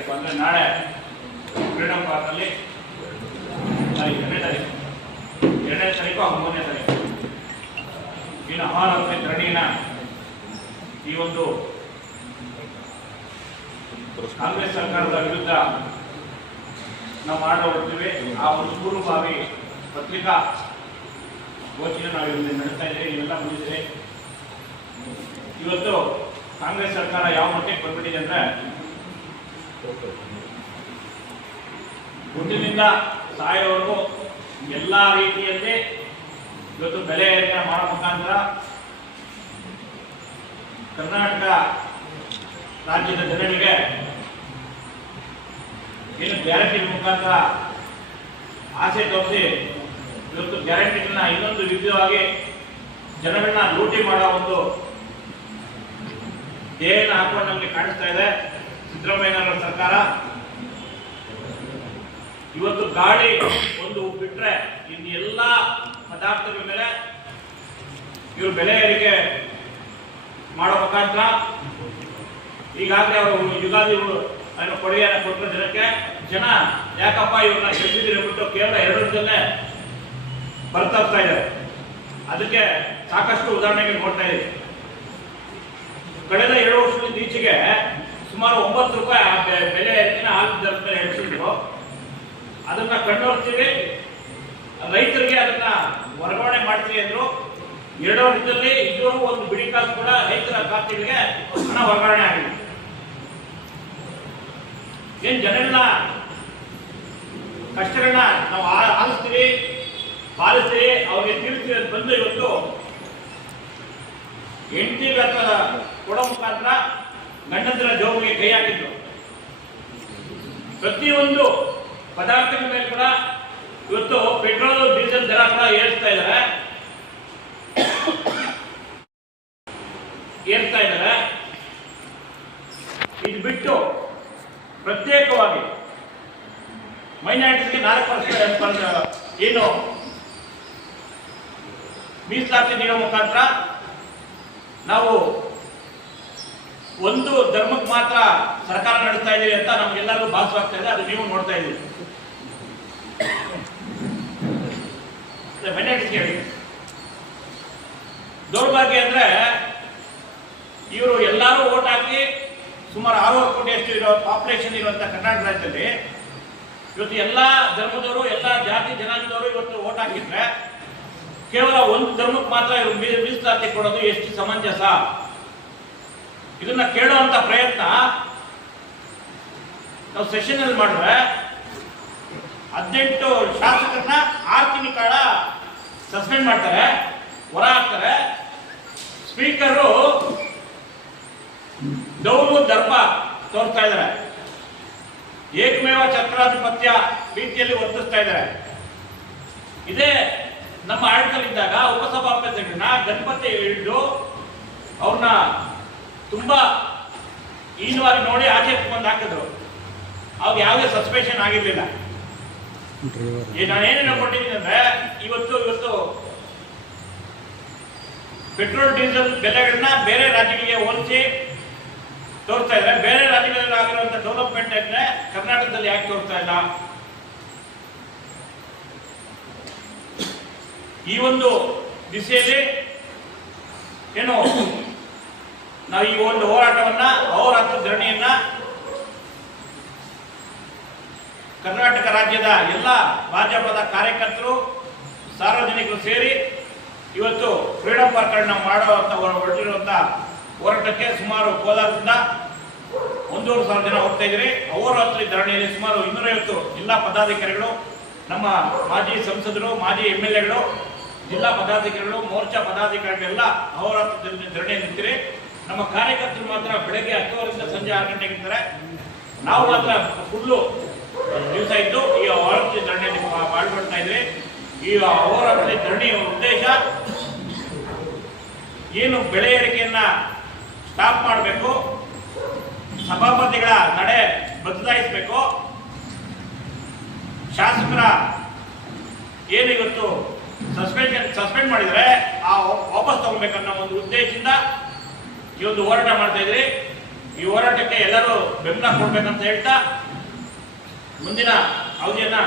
ತಾರೀಕು ಅಂದರೆ ನಾಳೆ ಫ್ರೀಡಮ್ ಪಾರ್ಕಲ್ಲಿ ಎರಡನೇ ತಾರೀಕು. ಎರಡನೇ ತಾರೀಕು ಹಾಗೂ ಮೂರನೇ ತಾರೀಕು. ಇನ್ನು ಆಹಾರ ಧರಣಿನ ಈ ಒಂದು ಕಾಂಗ್ರೆಸ್ ಸರ್ಕಾರದ ವಿರುದ್ಧ ನಾವು ಮಾಡಿ ಹೊರಡ್ತೀವಿ ಆ ಒಂದು ಪೂರ್ವಭಾವಿ ಪತ್ರಿಕಾ ಗೋಷ್ಠಿನ ನಾವು ಇಲ್ಲಿ ನಡೀತಾ ಇದ್ದೀವಿ ಇವೆಲ್ಲ ಮುಗಿದಿದೆ ಇವತ್ತು ಕಾಂಗ್ರೆಸ್ ಸರ್ಕಾರ ಯಾವ ಮಟ್ಟಕ್ಕೆ ಬಂದ್ಬಿಟ್ಟಿದೆ ಅಂದ್ರೆ ಹುಟ್ಟಿನಿಂದ ಸಾಯೋವರೆಗೂ ಎಲ್ಲ ರೀತಿಯಲ್ಲಿ ಇವತ್ತು ಬೆಲೆ ಏರಿಕೆ ಮಾಡೋ ಮುಖಾಂತರ ಕರ್ನಾಟಕ ರಾಜ್ಯದ ಜನರಿಗೆ ಏನು ಗ್ಯಾರಂಟಿ ಮುಖಾಂತರ ಆಸೆ ತೋರಿಸಿ ಇವತ್ತು ಗ್ಯಾರಂಟಿಗಳನ್ನ ಇನ್ನೊಂದು ವಿಧವಾಗಿ ಜನಗಳನ್ನ ಲೂಟಿ ಮಾಡೋ ಒಂದು ದೇಹನ ಹಾಕೊಂಡು ನಮಗೆ ಕಾಣಿಸ್ತಾ ಇದೆ. ಸಿದ್ದರಾಮಯ್ಯನವರ ಸರ್ಕಾರ. ಇವತ್ತು ಗಾಳಿ ಒಂದು ಬಿಟ್ರೆ ಇನ್ನು ಎಲ್ಲ ಪದಾರ್ಥಗಳ ಮೇಲೆ ಇವರು ಬೆಲೆ ಏರಿಕೆ ಮಾಡೋ ಮುಖಾಂತರ ಈಗಾಗಲೇ ಅವರು ಯುಗಾದಿ ಅದನ್ನು ಕೊಡುಗೆಯನ್ನು ಕೊಟ್ಟರೆ ಜನಕ್ಕೆ. ಜನ, ಯಾಕಪ್ಪ ಇವ್ರನ್ನ ಗೆಲ್ಸಿದ್ರೆ ಬಿಟ್ಟು ಕೇವಲ ಎರಡು ಬರ್ತಾ ಬರ್ತಾ ಇದ್ದಾರೆ. ಅದಕ್ಕೆ ಸಾಕಷ್ಟು ಉದಾಹರಣೆಗಳು ಕೊಡ್ತಾ ಇದ್ದೀವಿ ಕಳೆದ ಎರಡು ವರ್ಷದಿಂದ ಈಚೆಗೆ ಸುಮಾರು ಒಂಬತ್ತು ರೂಪಾಯಿ ಆ ಬೆಲೆ ಹಾಲು ದರದಲ್ಲಿ ಹೆಚ್ಚಿದ್ರು ಅದನ್ನ ಕಂಡೋರ್ತೀವಿ ರೈತರಿಗೆ ಅದನ್ನ ವರ್ಗಾವಣೆ ಮಾಡ್ತೀವಿ ಅಂದ್ರು. ಎರಡು ವರ್ಷದಲ್ಲಿ ಇದುವರೆಗೂ ಒಂದು ಬಿಡಿ ಕಾಸು ಕೂಡ ರೈತರ ಖಾತೆಗಳಿಗೆ ಹಣ ವರ್ಗಾವಣೆ ಆಗಿದೆ. ಏನ್ ಜನಗಳನ್ನ ಕಷ್ಟಗಳನ್ನ ನಾವು ಆಲಿಸ್ತೀವಿ, ಪಾಲಿಸ್ತೀವಿ, ಅವ್ರಿಗೆ ತೀರ್ತೀವಿ ಅಂತ ಬಂದು ಇವತ್ತು ಎಂಟಿ ಲಕ್ಷದ ಕೊಡೋ ಮುಖಾಂತರ ಗಂಡಂತರ ಜೋಬಿಗೆ ಕೈ ಹಾಕಿದ್ರು. ಪ್ರತಿಯೊಂದು ಪದಾರ್ಥಗಳ ಮೇಲೆ ಕೂಡ ಇವತ್ತು ಪೆಟ್ರೋಲ್, ಡೀಸೆಲ್ ದರ ಕೂಡ ಏರಿಸ್ತಾ ಇದ್ದಾರೆ ಏರ್ತಾ ಇದ್ದಾರೆ ಇದು ಬಿಟ್ಟು ಪ್ರತ್ಯೇಕವಾಗಿ ಮೈನಾರಿಟಿಗೆ ನಾಲ್ಕು ಪರ್ಸೆಂಟ್ ಏನು? ಮೀಸಲಾತಿ ನೀಡೋ ಮುಖಾಂತರ ನಾವು ಒಂದು ಧರ್ಮಕ್ಕೆ ಮಾತ್ರ ಸರ್ಕಾರ ನಡೆಸ್ತಾ ಇದೀವಿ ಅಂತ ನಮ್ಗೆಲ್ಲರಿಗೂ ಭಾಸವಾಗ್ತಾ ಇದೆ, ಅದು ನೀವು ನೋಡ್ತಾ ಇದ್ದೀವಿ ಕೇಳಿ ದೌರ್ಭಾಗ್ಯ ಅಂದ್ರೆ ಇವರು ಎಲ್ಲರೂ ಓಟ್ ಹಾಕಿ ಸುಮಾರು ಆರೂವರೆ ಕೋಟಿ ಅಷ್ಟು ಇರೋ ಪಾಪ್ಯುಲೇಷನ್ ಇರುವಂತ ಕರ್ನಾಟಕ ರಾಜ್ಯದಲ್ಲಿ, ಇವತ್ತು ಎಲ್ಲಾ ಧರ್ಮದವರು, ಎಲ್ಲಾ ಜಾತಿ, ಜನಾಂಗದವರು ಇವತ್ತು ಓಟ್ ಹಾಕಿದ್ರೆ ಕೇವಲ ಒಂದು ಧರ್ಮಕ್ಕೆ ಮಾತ್ರ ಇವರು ಮೀಸಲಾತಿ ಕೊಡೋದು ಎಷ್ಟು ಸಮಂಜಸ? ಇದನ್ನ ಕೇಳುವಂತ ಪ್ರಯತ್ನ ನಾವು ಸೆಷನ್ ಅಲ್ಲಿ ಮಾಡಿದ್ರೆ ಹದಿನೆಂಟು ಶಾಸಕರನ್ನ ಆರು ತಿಂಗಳ ಕಾಲ ಸಸ್ಪೆಂಡ್ ಮಾಡ್ತಾರೆ, ಹೊರ ಹಾಕ್ತಾರೆ. ಸ್ಪೀಕರು ದೌಲು ದರ್ಪ ತೋರಿಸ್ತಾ ಇದ್ದಾರೆ. ಏಕಮೇವ ಛತ್ರಾಧಿಪತ್ಯ ರೀತಿಯಲ್ಲಿ ವರ್ತಿಸ್ತಾ ಇದ್ದಾರೆ. ಇದೇ ನಮ್ಮ ಆಡಳಿತದಲ್ಲಿದ್ದಾಗ ಉಪಸಭಾಪತಿಗಳನ್ನ ಗಣಪತಿ ಹಿಡಿದು ಅವ್ರನ್ನ ತುಂಬಾ ಹೀನವಾಗಿ ನೋಡಿ ಆಚೆ ಬಂದು ಹಾಕಿದ್ರು. ಅವಾಗ ಯಾವುದೇ ಸಸ್ಪೆನ್ಷನ್ ಆಗಿರ್ಲಿಲ್ಲ. ಈ ನಾನು ಏನೇನು ಕೊಟ್ಟಿದ್ದೀನಿ ಅಂದ್ರೆ, ಇವತ್ತು ಇವತ್ತು ಪೆಟ್ರೋಲ್, ಡೀಸೆಲ್ ಬೆಲೆಗಳನ್ನ ಬೇರೆ ರಾಜ್ಯಗಳಿಗೆ ಹೋಲಿಸಿ ತೋರಿಸ್ತಾ ಇದ್ರೆ ಬೇರೆ ರಾಜ್ಯಗಳಲ್ಲಿ ಆಗಿರುವಂತ ಡೆವಲಪ್ಮೆಂಟ್ ಅಂದ್ರೆ ಕರ್ನಾಟಕದಲ್ಲಿ ಯಾಕೆ ತೋರಿಸ್ತಾ ಇಲ್ಲ? ಈ ಒಂದು ದಿಸೆಯಲ್ಲಿ ಏನು ನಾವು ಈ ಒಂದು ಹೋರಾಟವನ್ನ, ಅಹೋರಾತ್ರ ಧರಣಿಯನ್ನ ಕರ್ನಾಟಕ ರಾಜ್ಯದ ಎಲ್ಲ ಭಾಜಪದ ಕಾರ್ಯಕರ್ತರು, ಸಾರ್ವಜನಿಕರು ಸೇರಿ ಇವತ್ತು ಫ್ರೀಡಂ ಪಾರ್ಕ್ಗಳನ್ನ ಮಾಡುವಂತ ಹೊರಟಿರುವಂತಹ ಹೋರಾಟಕ್ಕೆ ಸುಮಾರು ಕೋಲಾರದಿಂದ ಒಂದೂವರೆ ಸಾವಿರ ಜನ ಹೋಗ್ತಾ ಇದ್ದೀರಿ. ಹತ್ರ ಧರಣಿಯಲ್ಲಿ ಸುಮಾರು ಇನ್ನೂರೈವತ್ತು ಜಿಲ್ಲಾ ಪದಾಧಿಕಾರಿಗಳು, ನಮ್ಮ ಮಾಜಿ ಸಂಸದರು, ಮಾಜಿ ಎಂ ಎಲ್ ಎಗಳು ಜಿಲ್ಲಾ ಪದಾಧಿಕಾರಿಗಳು, ಮೋರ್ಚಾ ಪದಾಧಿಕಾರಿಗಳೆಲ್ಲ ಅಹೋರಾತ್ರಿ ಧರಣಿಯಲ್ಲಿ ನಿಂತಿರಿ. ನಮ್ಮ ಕಾರ್ಯಕರ್ತರು ಮಾತ್ರ ಬೆಳಗ್ಗೆ ಹತ್ತುವರೆಯಿಂದ ಸಂಜೆ ಆರು ಗಂಟೆಗೆ ಇರ್ತಾರೆ. ನಾವು ಮಾತ್ರ ಫುಲ್ಲು ದಿವಸ ಇದ್ದು ಈ ಧರಣಿಯಲ್ಲಿ ಪಾ- ಪಾಲ್ಗೊಳ್ತಾ ಇದ್ವಿ. ಈ ಹೋರಾಟದ ಧರಣಿಯ ಉದ್ದೇಶ ಏನು ಬೆಳೆ ಏರಿಕೆಯನ್ನ ಸ್ಟಾಪ್ ಮಾಡಬೇಕು, ಸಭಾಪತಿಗಳ ನಡೆ ಬದಲಾಯಿಸಬೇಕು. ಶಾಸಕರ ಏನು ಇವತ್ತು ಸಸ್ಪೆನ್ಷನ್ ಸಸ್ಪೆಂಡ್ ಮಾಡಿದರೆ ಆ ವಾಪಸ್ ತಗೊಬೇಕನ್ನೋ ಒಂದು ಉದ್ದೇಶದಿಂದ ಈ ಒಂದು ಹೋರಾಟ ಮಾಡ್ತಾ ಇದ್ರಿ. ಈ ಹೋರಾಟಕ್ಕೆ ಎಲ್ಲರೂ ಬೆಂಬಲ ಕೊಡ್ಬೇಕಂತ ಹೇಳ್ತಾ ಮುಂದಿನ ಅವಧಿಯನ್ನ